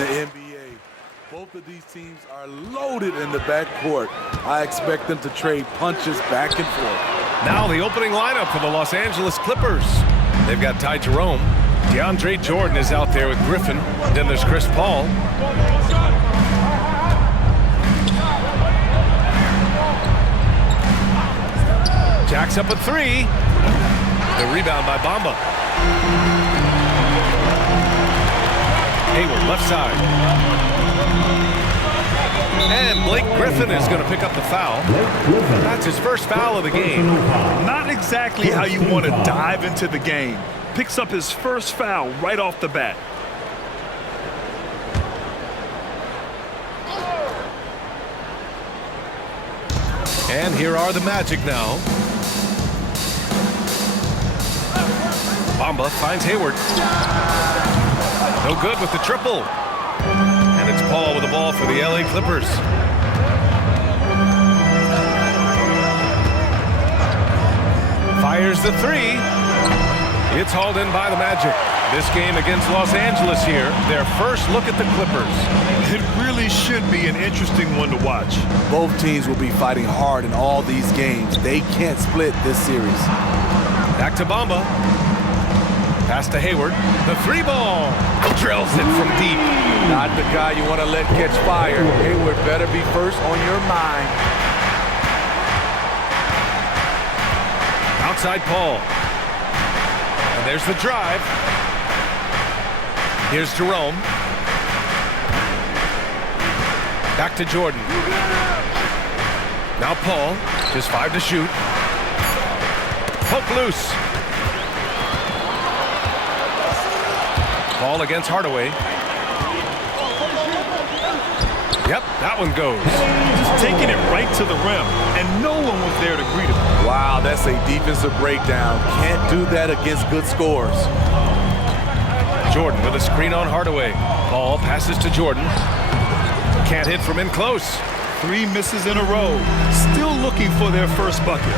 the NBA. Both of these teams are loaded in the backcourt. I expect them to trade punches back and forth. Now the opening lineup for the Los Angeles Clippers. They've got Ty Jerome. DeAndre Jordan is out there with Griffin. Then there's Chris Paul. Jack's up at 3. The rebound by Bamba. Hayward left side. And Blake Griffin is going to pick up the foul. That's his first foul of the game. Not exactly how you want to dive into the game. Picks up his first foul right off the bat. And here are the Magic now. Bamba finds Hayward. No good with the triple. And it's Paul with the ball for the LA Clippers. Fires the 3. It's hauled in by the Magic. This game against Los Angeles here, their first look at the Clippers. It really should be an interesting one to watch. Both teams will be fighting hard in all these games. They can't split this series. Back to Bamba. Pass to Hayward. The 3 ball. Drills it from deep. Not the guy you want to let catch fire. Hayward better be first on your mind. Outside Paul. And there's the drive. Here's Jerome. Back to Jordan. Now Paul. Just 5 to shoot. Poke loose. Paul against Hardaway. Yep, that one goes. Just taking it right to the rim, and no one was there to greet him. Wow, that's a defensive breakdown. Can't do that against good scores. Jordan with a screen on Hardaway. Paul passes to Jordan. Can't hit from in close. 3 misses in a row. Still looking for their first bucket.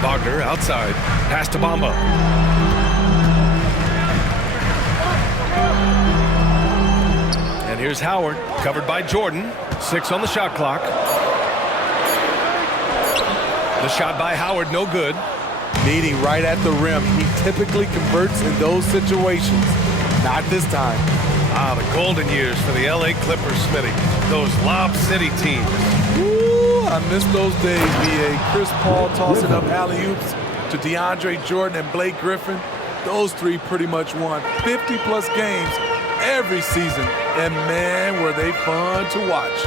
Wagner outside. Pass to Bamba. And here's Howard, covered by Jordan. 6 on the shot clock. The shot by Howard, no good. Meeting right at the rim. He typically converts in those situations. Not this time. The golden years for the LA Clippers, Smitty. Those Lob City teams. Ooh, I miss those days, B.A. Chris Paul tossing up alley-oops to DeAndre Jordan and Blake Griffin. Those 3 pretty much won 50-plus games every season. And, man, were they fun to watch.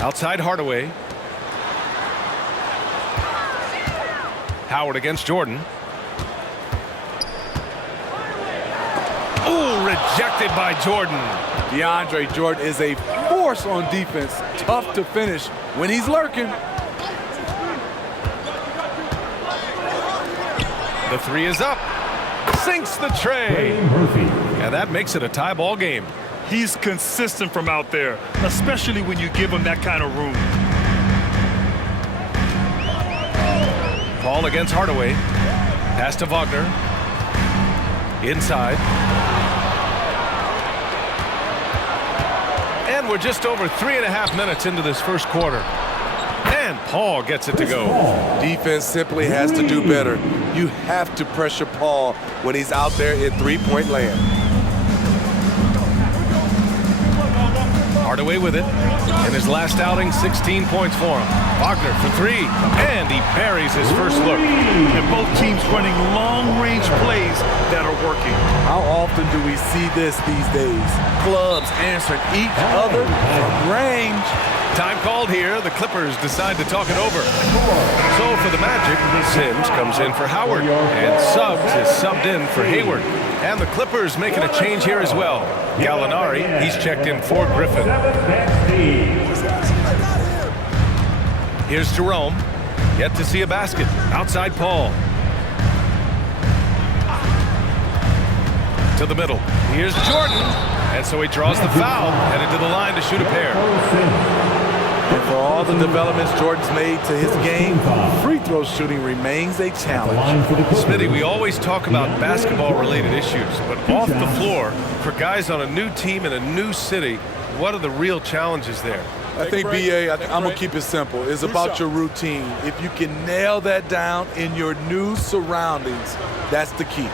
Outside Hardaway. Howard against Jordan. Ooh, rejected by Jordan. DeAndre Jordan is a force on defense. Tough to finish when he's lurking. The 3 is up. Sinks the tray. And that makes it a tie ball game. He's consistent from out there, especially when you give him that kind of room. Paul against Hardaway. Pass to Wagner. Inside. And we're just over 3.5 minutes into this first quarter. And Paul gets it to go. Defense simply has to do better. You have to pressure Paul when he's out there in three-point land. Hardaway with it. In his last outing, 16 points for him. Wagner for 3. And he buries his first look. And both teams running long-range plays that are working. How often do we see this these days? Clubs answering each other from range. Time called here. The Clippers decide to talk it over. So for the Magic, Sims comes in for Howard. And Suggs is subbed in for Hayward. And the Clippers making a change here as well. Gallinari, he's checked in for Griffin. Here's Jerome. Yet to see a basket. Outside Paul. To the middle. Here's Jordan. And so he draws the foul. Headed to the line to shoot a pair. And for all the developments Jordan's made to his game, free throw shooting remains a challenge. Smitty, we always talk about basketball-related issues, but off the floor, for guys on a new team in a new city, what are the real challenges there? I think, B.A., I'm going to keep it simple. It's about your routine. If you can nail that down in your new surroundings, that's the key.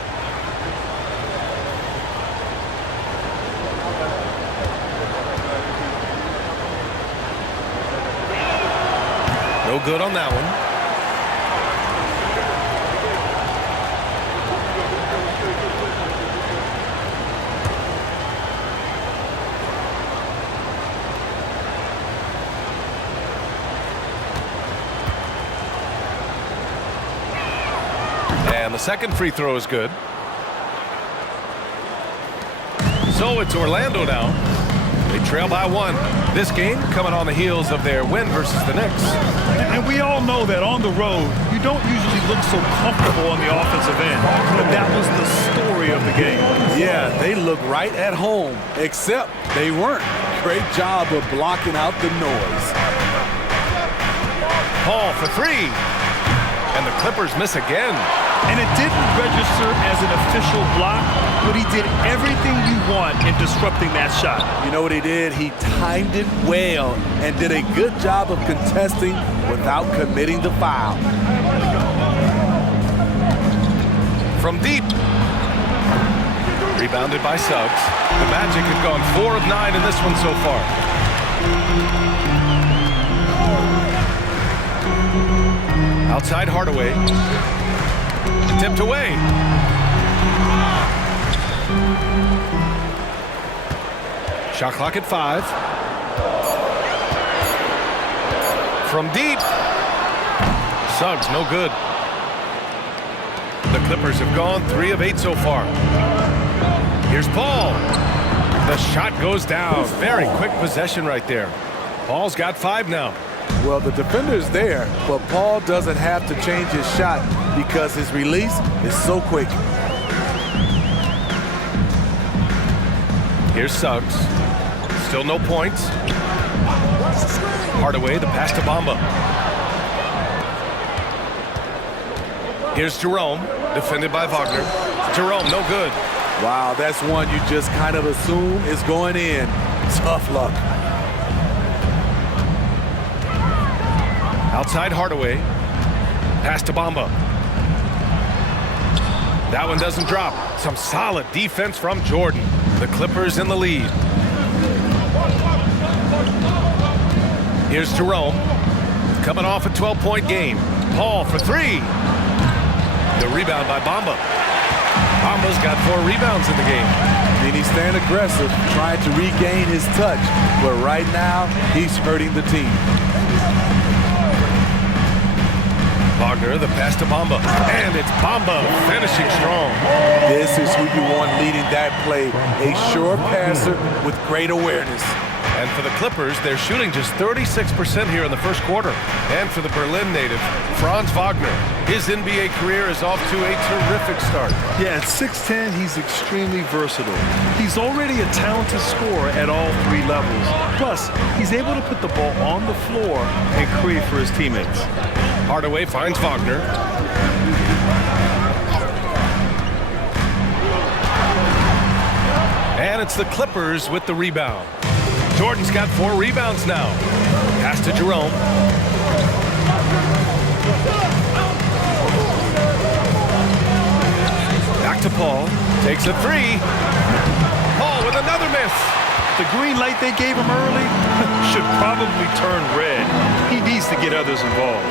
No good on that one. And the second free throw is good. So it's Orlando now. They trail by 1. This game coming on the heels of their win versus the Knicks. And we all know that on the road, you don't usually look so comfortable on the offensive end. But that was the story of the game. Yeah, they look right at home, except they weren't. Great job of blocking out the noise. Paul for 3. And the Clippers miss again. And it didn't register as an official block, but he did everything you want in disrupting that shot. You know what he did? He timed it well and did a good job of contesting without committing the foul. From deep. Rebounded by Suggs. The Magic have gone 4 of 9 in this one so far. Outside Hardaway. Tipped away. Shot clock at 5. From deep. Suggs, no good. The Clippers have gone 3 of 8 so far. Here's Paul. The shot goes down. Very quick possession right there. Paul's got 5 now. Well, the defender's there, but Paul doesn't have to change his shot because his release is so quick. Here's Suggs. Still no points. Hardaway, the pass to Bamba. Here's Jerome, defended by Wagner. Jerome, no good. Wow, that's one you just kind of assume is going in. Tough luck. Outside Hardaway. Pass to Bamba. That one doesn't drop. Some solid defense from Jordan. The Clippers in the lead. Here's Jerome. Coming off a 12-point game. Paul for 3. The rebound by Bamba. Bamba's got 4 rebounds in the game. I mean, he's staying aggressive, trying to regain his touch. But right now, he's hurting the team. Wagner, the pass to Bamba. And it's Bamba finishing strong. This is who you want leading that play. A sure passer with great awareness. And for the Clippers, they're shooting just 36% here in the first quarter. And for the Berlin native, Franz Wagner, his NBA career is off to a terrific start. Yeah, at 6'10", he's extremely versatile. He's already a talented scorer at all 3 levels. Plus, he's able to put the ball on the floor and create for his teammates. Hardaway finds Wagner. And it's the Clippers with the rebound. Jordan's got 4 rebounds now. Pass to Jerome. Back to Paul. Takes a 3. Paul with another miss. The green light they gave him early should probably turn red. He needs to get others involved.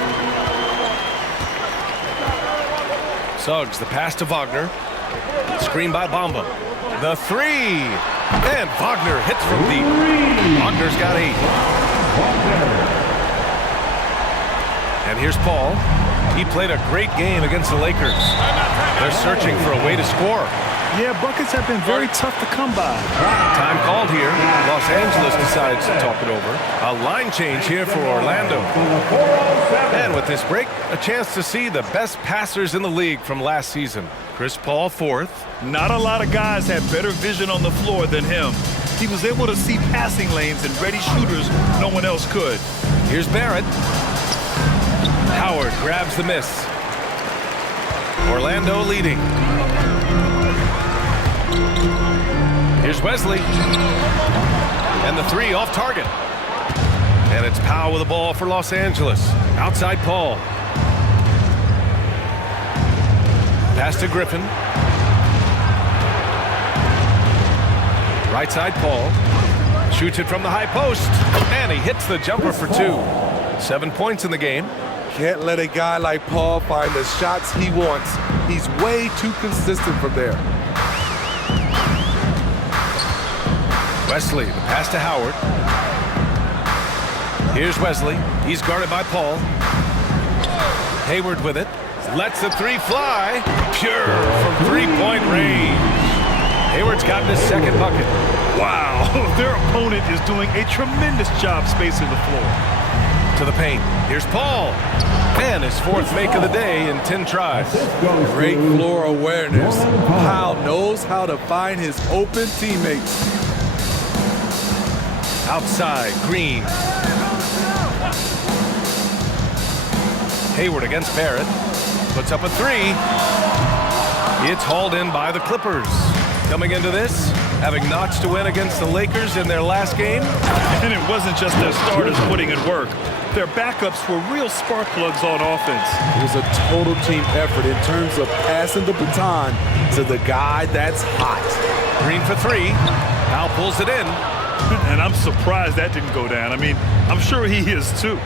Suggs, the pass to Wagner. Screen by Bamba. The 3. And Wagner hits from deep. Wagner's got 8. And here's Paul. He played a great game against the Lakers. They're searching for a way to score. Yeah, buckets have been very tough to come by. Time called here. Los Angeles decides to talk it over. A line change here for Orlando. And with this break, a chance to see the best passers in the league from last season. Chris Paul, 4th. Not a lot of guys had better vision on the floor than him. He was able to see passing lanes and ready shooters no one else could. Here's Barrett. Howard grabs the miss. Orlando leading. Here's Wesley. And the three off target. And it's Powell with the ball for Los Angeles. Outside Paul. Pass to Griffin. Right side Paul. Shoots it from the high post. And he hits the jumper for two. 7 points in the game. Can't let a guy like Paul find the shots he wants. He's way too consistent from there. Wesley, the pass to Howard. Here's Wesley. He's guarded by Paul. Hayward with it. Lets the three fly. Pure from three-point range. Hayward's gotten his second bucket. Wow, their opponent is doing a tremendous job spacing the floor. To the paint. Here's Paul. And his fourth make of the day in 10 tries. Great floor awareness. Powell knows how to find his open teammates. Outside, Green. Hayward against Barrett. Puts up a three. It's hauled in by the Clippers. Coming into this, having notched a win against the Lakers in their last game. And it wasn't just their starters putting in work. Their backups were real spark plugs on offense. It was a total team effort in terms of passing the baton to the guy that's hot. Green for three. Powell pulls it in. And I'm surprised that didn't go down. I mean, I'm sure he is too.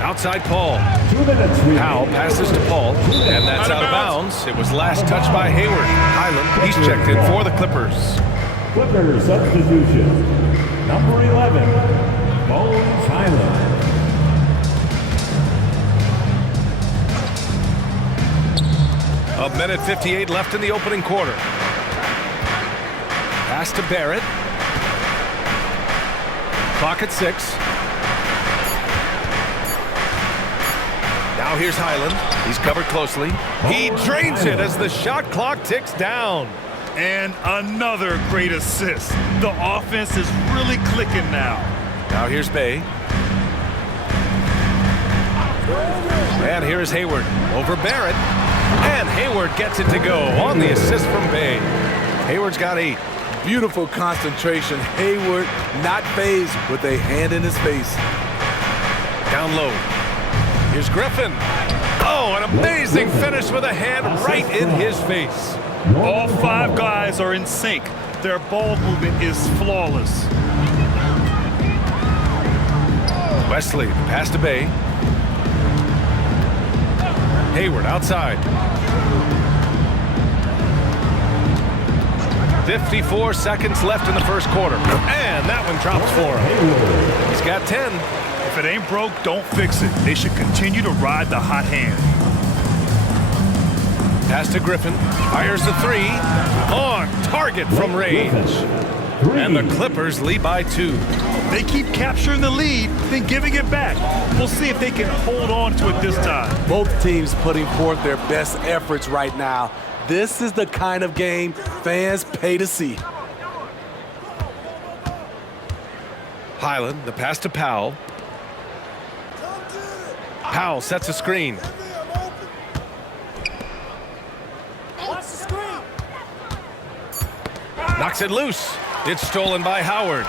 Outside Paul. Powell passes to Paul, and that's out of bounds. It was last touched by Hayward. Highland, he's checked in for the Clippers. Clippers substitution. Number 11, Bones Highland. A minute 58 left in the opening quarter. Pass to Barrett. Clock at 6. Now here's Highland. He's covered closely. He drains it as the shot clock ticks down. And another great assist. The offense is really clicking now. Now here's Bay. And here's Hayward over Barrett. And Hayward gets it to go on the assist from Bay. Hayward's got 8. Beautiful concentration. Hayward not phased with a hand in his face. Down low. Here's Griffin. Oh, an amazing finish with a hand right in his face. All 5 guys are in sync. Their ball movement is flawless. Wesley, pass to Bay. Hayward outside. 54 seconds left in the first quarter. And that one drops for him. He's got 10. If it ain't broke, don't fix it. They should continue to ride the hot hand. Pass to Griffin. Fires the three. On target from range. And the Clippers lead by 2. They keep capturing the lead, then giving it back. We'll see if they can hold on to it this time. Both teams putting forth their best efforts right now. This is the kind of game fans pay to see. Highland, the pass to Powell. Powell sets a screen. Knocks it loose. It's stolen by Howard.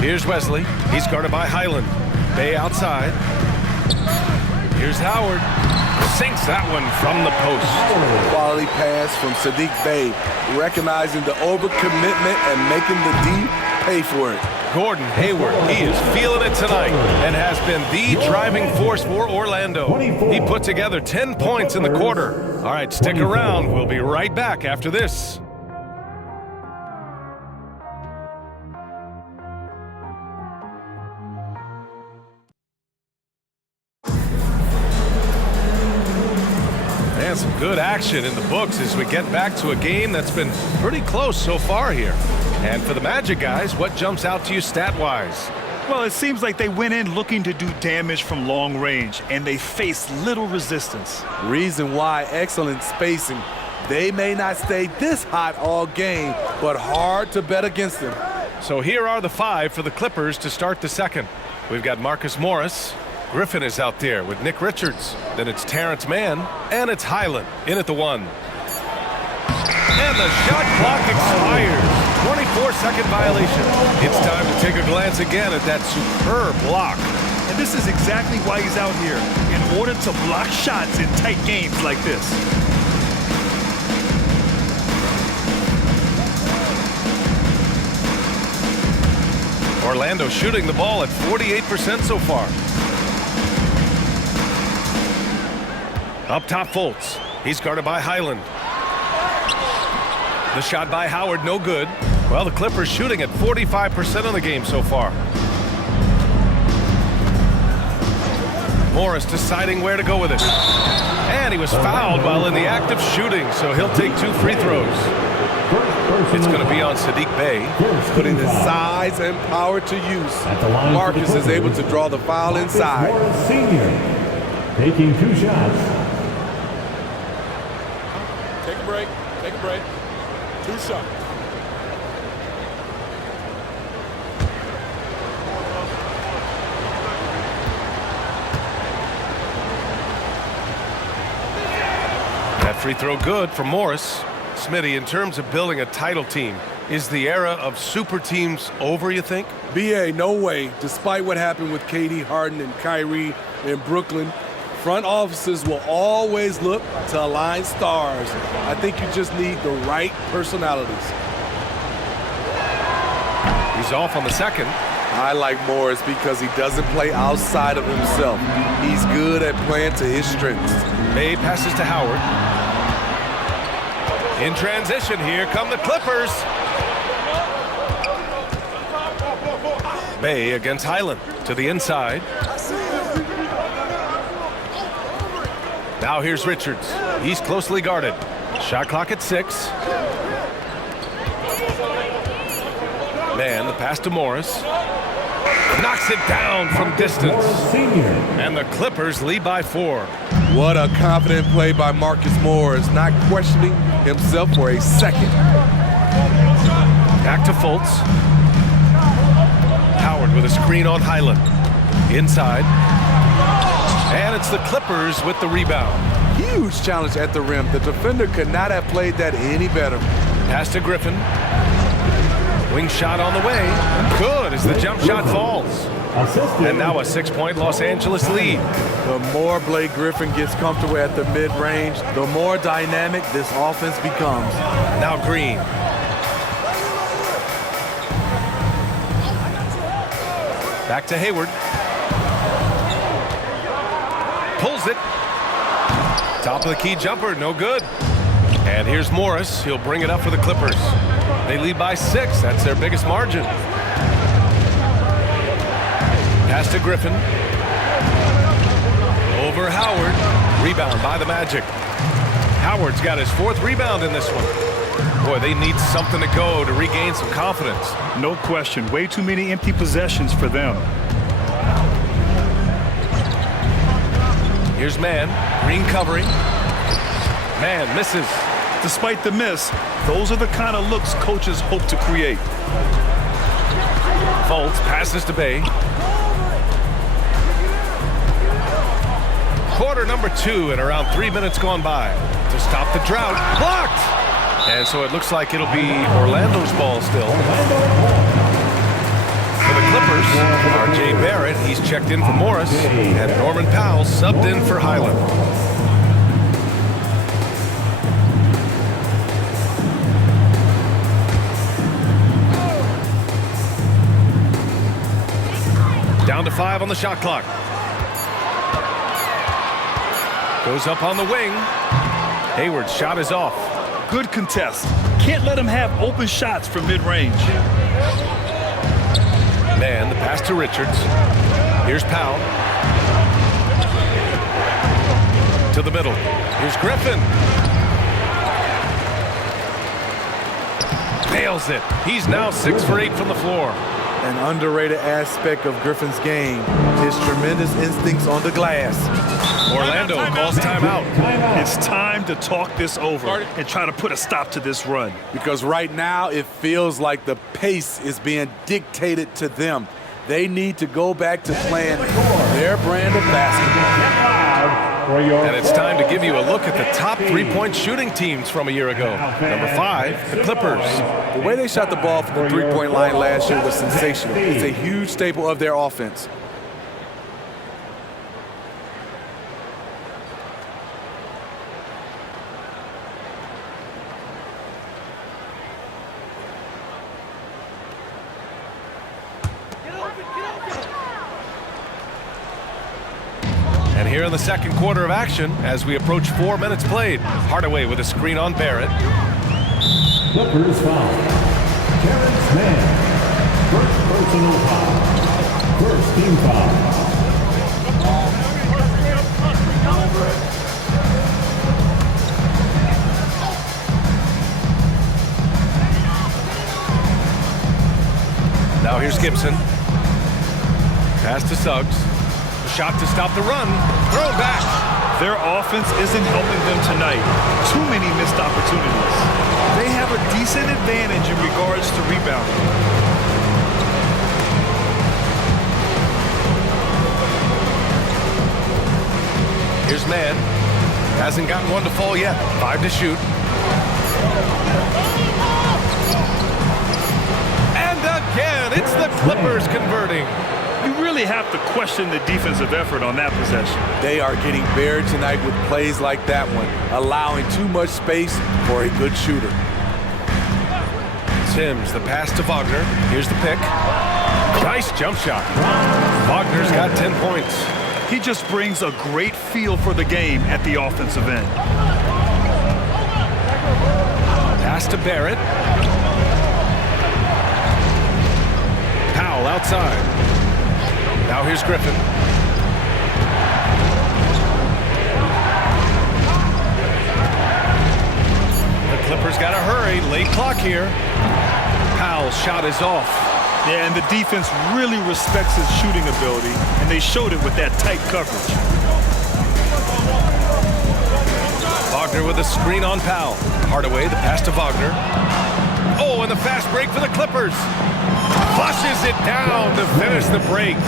Here's Wesley. He's guarded by Highland. Bay outside. Here's Howard. Sinks that one from the post. Quality pass from Sadiq Bey, recognizing the overcommitment and making the D pay for it. Gordon Hayward, he is feeling it tonight and has been the driving force for Orlando. He put together 10 points in the quarter. All right, stick around. We'll be right back after this. And some good action in the books as we get back to a game that's been pretty close so far here. And for the Magic guys, what jumps out to you stat-wise? Well, it seems like they went in looking to do damage from long range, and they faced little resistance. Reason why, excellent spacing. They may not stay this hot all game, but hard to bet against them. So here are the 5 for the Clippers to start the second. We've got Marcus Morris. Griffin is out there with Nick Richards. Then it's Terrence Mann. And it's Highland in at the 1. And the shot clock expires. 24-second violation. It's time to take a glance again at that superb block. And this is exactly why he's out here, in order to block shots in tight games like this. Orlando shooting the ball at 48% so far. Up top, Fultz. He's guarded by Highland. The shot by Howard, no good. Well, the Clippers shooting at 45% of the game so far. Morris deciding where to go with it. And he was fouled while in the act of shooting, so he'll take 2 free throws. It's going to be on Sadiq Bey. Putting his size and power to use. Marcus is able to draw the foul inside. Senior, taking 2 shots. Take a break. Take a break. 2 shots. That free throw good for Morris. Smitty, in terms of building a title team, is the era of super teams over, you think? BA, no way. Despite what happened with KD, Harden, and Kyrie in Brooklyn, front offices will always look to align stars. I think you just need the right personalities. He's off on the second. I like Morris because he doesn't play outside of himself. He's good at playing to his strengths. Bey passes to Howard. In transition, here come the Clippers. Bey against Highland to the inside. Now here's Richards. He's closely guarded. Shot clock at 6. Man, the pass to Morris. Knocks it down from distance. And the Clippers lead by 4. What a confident play by Marcus Morris, not questioning himself for a second. Back to Fultz. Howard with a screen on Highland. Inside. And it's the Clippers with the rebound. Huge challenge at the rim. The defender could not have played that any better. Pass to Griffin. Wing shot on the way. Good as the jump shot falls. And now a 6-point Los Angeles lead. The more Blake Griffin gets comfortable at the mid-range, the more dynamic this offense becomes. Now Green. Back to Hayward. Pulls it. Top of the key jumper, no good. And here's Morris. He'll bring it up for the Clippers. They lead by 6. That's their biggest margin. Pass to Griffin. Over Howard. Rebound by the Magic. Howard's got his 4th rebound in this one. Boy, they need something to go to regain some confidence. No question. Way too many empty possessions for them. Here's Mann. Green covering. Mann misses. Despite the miss, those are the kind of looks coaches hope to create. Fultz passes to Bey. Quarter number 2 and around 3 minutes gone by. To stop the drought. Blocked! And so it looks like it'll be Orlando's ball still. For the Clippers, R.J. Barrett, he's checked in for Morris. And Norman Powell subbed in for Highland. Down to 5 on the shot clock. Goes up on the wing. Hayward's shot is off. Good contest. Can't let him have open shots from mid-range. Man, the pass to Richards. Here's Powell. To the middle. Here's Griffin. Nails it. He's now 6 for 8 from the floor. An underrated aspect of Griffin's game, his tremendous instincts on the glass. Orlando calls timeout. It's time to talk this over and try to put a stop to this run. Because right now it feels like the pace is being dictated to them. They need to go back to playing their brand of basketball. And it's time to give you a look at the top three-point shooting teams from a year ago. Number 5, the Clippers. The way they shot the ball from the three-point line last year was sensational. It's a huge staple of their offense. And here in the second quarter of action, as we approach 4 minutes played, Hardaway with a screen on Barrett. Clippers foul. Terrence Mann. First personal foul. First team foul. Now here's Gibson. Pass to Suggs. Shot to stop the run. Throw back. Their offense isn't helping them tonight. Too many missed opportunities. They have a decent advantage in regards to rebounding. Here's Mann. Hasn't gotten one to fall yet. 5 to shoot. And again, it's the Clippers converting. You really have to question the defensive effort on that possession. They are getting buried tonight with plays like that one, allowing too much space for a good shooter. Sims, the pass to Wagner. Here's the pick. Nice jump shot. Wagner's got 10 points. He just brings a great feel for the game at the offensive end. Pass to Barrett. Powell outside. Now here's Griffin. The Clippers got to hurry. Late clock here. Powell's shot is off. Yeah, and the defense really respects his shooting ability, and they showed it with that tight coverage. Wagner with a screen on Powell. Hardaway, the pass to Wagner. Oh, and the fast break for the Clippers. Flushes it down to finish the break.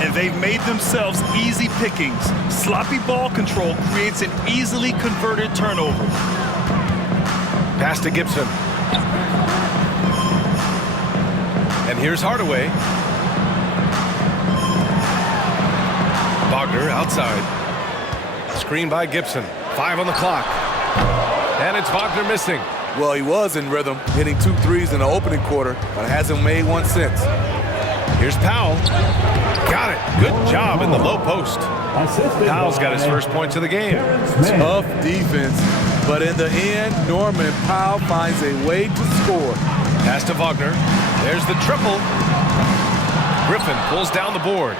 And they've made themselves easy pickings. Sloppy ball control creates an easily converted turnover. Pass to Gibson. And here's Hardaway. Wagner outside. Screen by Gibson. 5 on the clock. And it's Wagner missing. Well, he was in rhythm, hitting 2 threes in the opening quarter, but hasn't made one since. Here's Powell. Got it. Good job in the low post. Powell's got his first points of the game. Tough defense, but in the end, Norman Powell finds a way to score. Pass to Wagner. There's the triple. Griffin pulls down the board.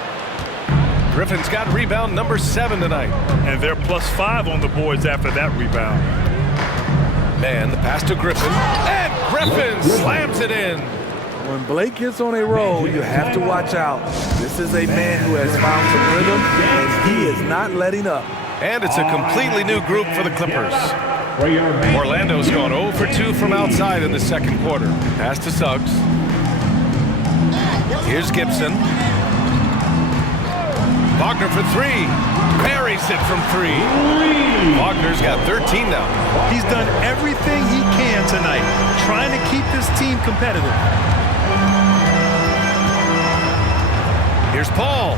Griffin's got rebound number 7 tonight. And they're +5 on the boards after that rebound. Man, the pass to Griffin. And Griffin slams it in. When Blake gets on a roll, you have to watch out. This is a man who has found some rhythm, and he is not letting up. And it's a completely new group for the Clippers. Orlando's gone 0 for 2 from outside in the second quarter. Pass to Suggs. Here's Gibson. Wagner for 3. Buries it from 3. Wagner's got 13 now. He's done everything he can tonight, trying to keep this team competitive. Here's Paul.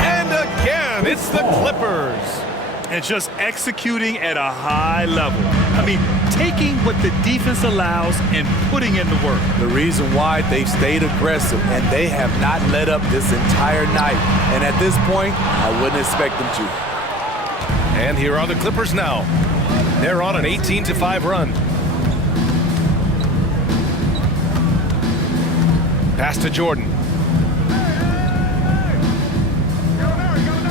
And again, it's the Clippers. And just executing at a high level. I mean, taking what the defense allows and putting in the work. The reason why they've stayed aggressive, and they have not let up this entire night. And at this point, I wouldn't expect them to. And here are the Clippers now. They're on an 18-5 run. Pass to Jordan.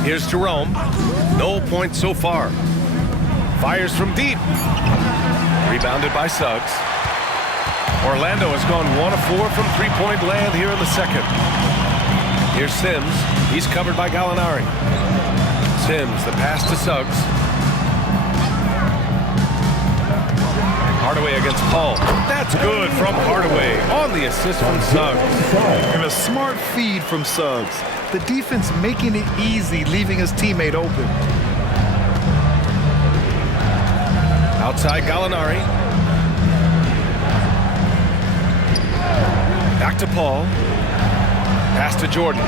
Here's Jerome. No points so far. Fires from deep. Rebounded by Suggs. Orlando has gone 1 of 4 from three-point land here in the second. Here's Sims. He's covered by Gallinari. Sims, the pass to Suggs. Hardaway against Paul. That's good from Hardaway on the assist from Suggs. And a smart feed from Suggs. The defense making it easy, leaving his teammate open. Outside Gallinari. Back to Paul. Pass to Jordan.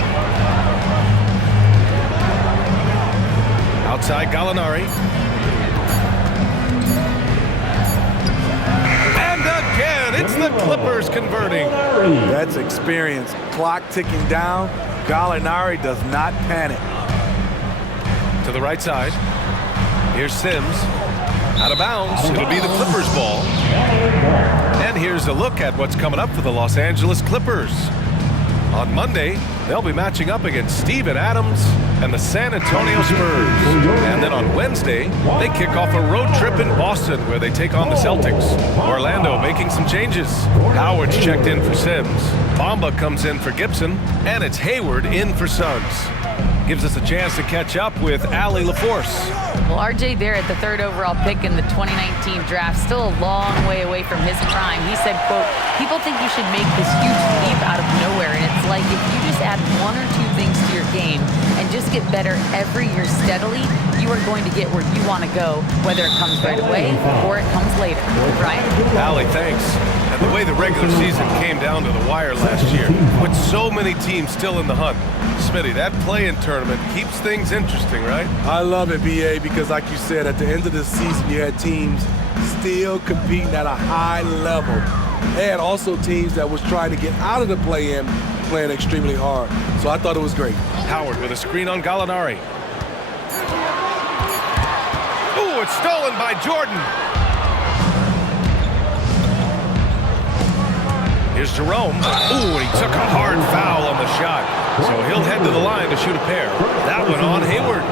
Outside Gallinari. And again, it's the Clippers converting. That's experience. Clock ticking down. Gallinari does not panic. To the right side. Here's Sims. Out of bounds. It'll be the Clippers ball. And here's a look at what's coming up for the Los Angeles Clippers. On Monday, they'll be matching up against Steven Adams and the San Antonio Spurs. And then on Wednesday, they kick off a road trip in Boston where they take on the Celtics. Orlando making some changes. Howard's checked in for Sims. Bamba comes in for Gibson. And it's Hayward in for Suggs. Gives us a chance to catch up with Allie LaForce. Well, RJ Barrett, the 3rd overall pick in the 2019 draft, still a long way away from his prime. He said, quote, "People think you should make this huge leap out of nowhere, and it's like if you just add 1 or 2 things to your game and just get better every year steadily, you are going to get where you want to go, whether it comes right away or it comes later." Right? Allie, thanks. And the way the regular season came down to the wire last year, with so many teams still in the hunt, Smitty, that play-in tournament keeps things interesting, right? I love it, BA, because like you said, at the end of the season, you had teams still competing at a high level. They had also teams that was trying to get out of the play-in, playing extremely hard. So I thought it was great. Howard with a screen on Gallinari. Ooh, it's stolen by Jordan. Here's Jerome. Ooh, and he took a hard foul on the shot. So he'll head to the line to shoot a pair. That one on Hayward.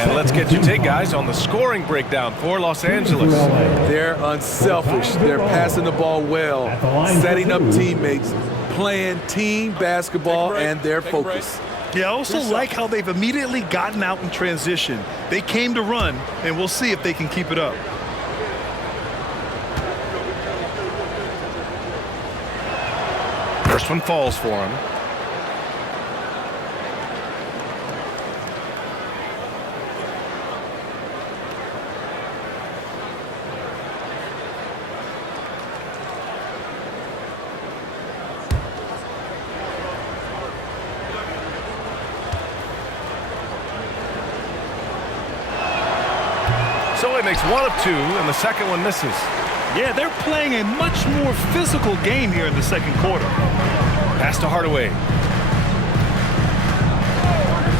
And let's get your take, guys, on the scoring breakdown for Los Angeles. They're unselfish. They're passing the ball well, setting up teammates, playing team basketball, and they're focused. Yeah, I also like how they've immediately gotten out in transition. They came to run, and we'll see if they can keep it up. First one falls for him. So he makes 1 of 2, and the second one misses. Yeah, they're playing a much more physical game here in the second quarter. Pass to Hardaway.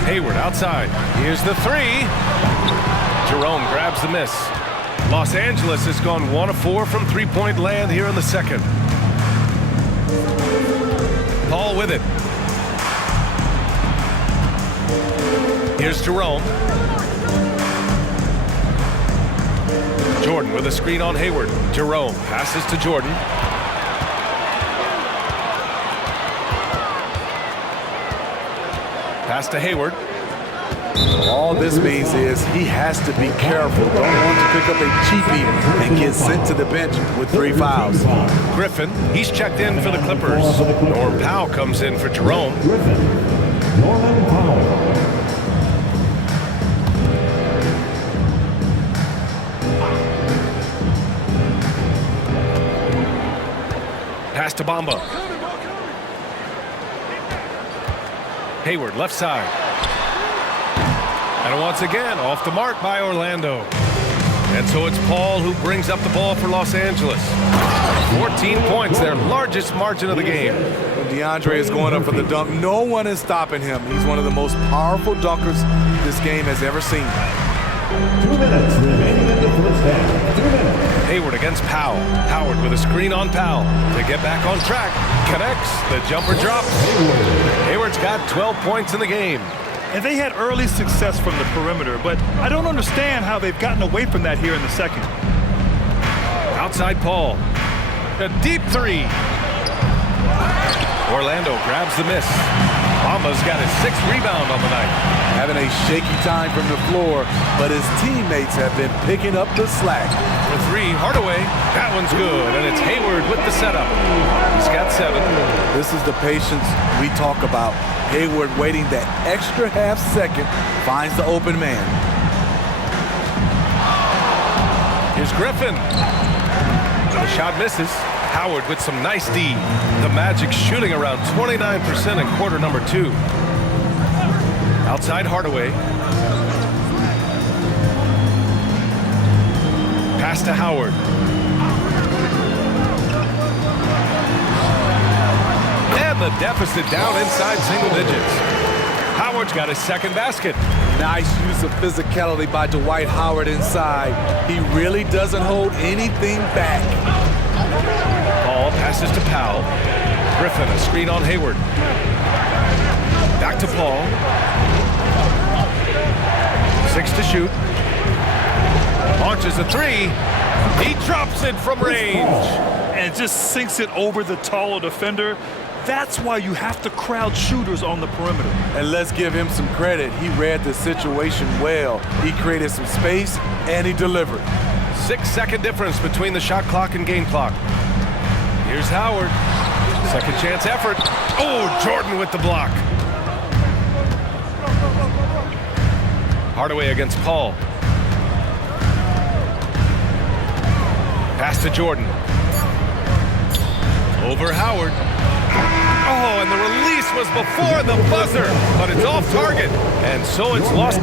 Hayward outside. Here's the 3. Jerome grabs the miss. Los Angeles has gone 1 of 4 from three-point land here in the second. Paul with it. Here's Jerome. Jordan with a screen on Hayward. Jerome passes to Jordan. Pass to Hayward. All this means is he has to be careful. Don't want to pick up a cheapie and get sent to the bench with 3 fouls. Griffin, he's checked in for the Clippers. Norm Powell comes in for Jerome. Griffin. Norman Powell. Pass to Bamba. Hayward, left side. And once again, off the mark by Orlando. And so it's Paul who brings up the ball for Los Angeles. 14 points, their largest margin of the game. DeAndre is going up for the dunk. No one is stopping him. He's one of the most powerful dunkers this game has ever seen. 2 minutes remaining in the first half. 2 minutes. Hayward against Powell. Howard with a screen on Powell. To get back on track. Connects. The jumper drops. Hayward's got 12 points in the game. And they had early success from the perimeter, but I don't understand how they've gotten away from that here in the second. Outside Paul. A deep 3. Orlando grabs the miss. Bamba's got his 6th rebound on the night. having a shaky time from the floor, but his teammates have been picking up the slack. For three, Hardaway. That one's good, and it's Hayward with the setup. He's got 7. This is the patience we talk about. Hayward waiting that extra half second, finds the open man. Here's Griffin. The shot misses. Howard with some nice D. The Magic shooting around 29% in quarter number 2. Outside Hardaway. Pass to Howard. And the deficit down inside single digits. Howard's got his second basket. Nice use of physicality by Dwight Howard inside. He really doesn't hold anything back. Ball passes to Powell. Griffin, a screen on Hayward. Back to Paul. 6 to shoot. Launches a 3. He drops it from range. And just sinks it over the taller defender. That's why you have to crowd shooters on the perimeter. And let's give him some credit. He read the situation well. He created some space, and he delivered. 6-second difference between the shot clock and game clock. Here's Howard. Second chance effort. Oh, Jordan with the block. Hardaway against Paul. Pass to Jordan. Over Howard. Oh, and the release was before the buzzer, but it's off target, and so it's lost.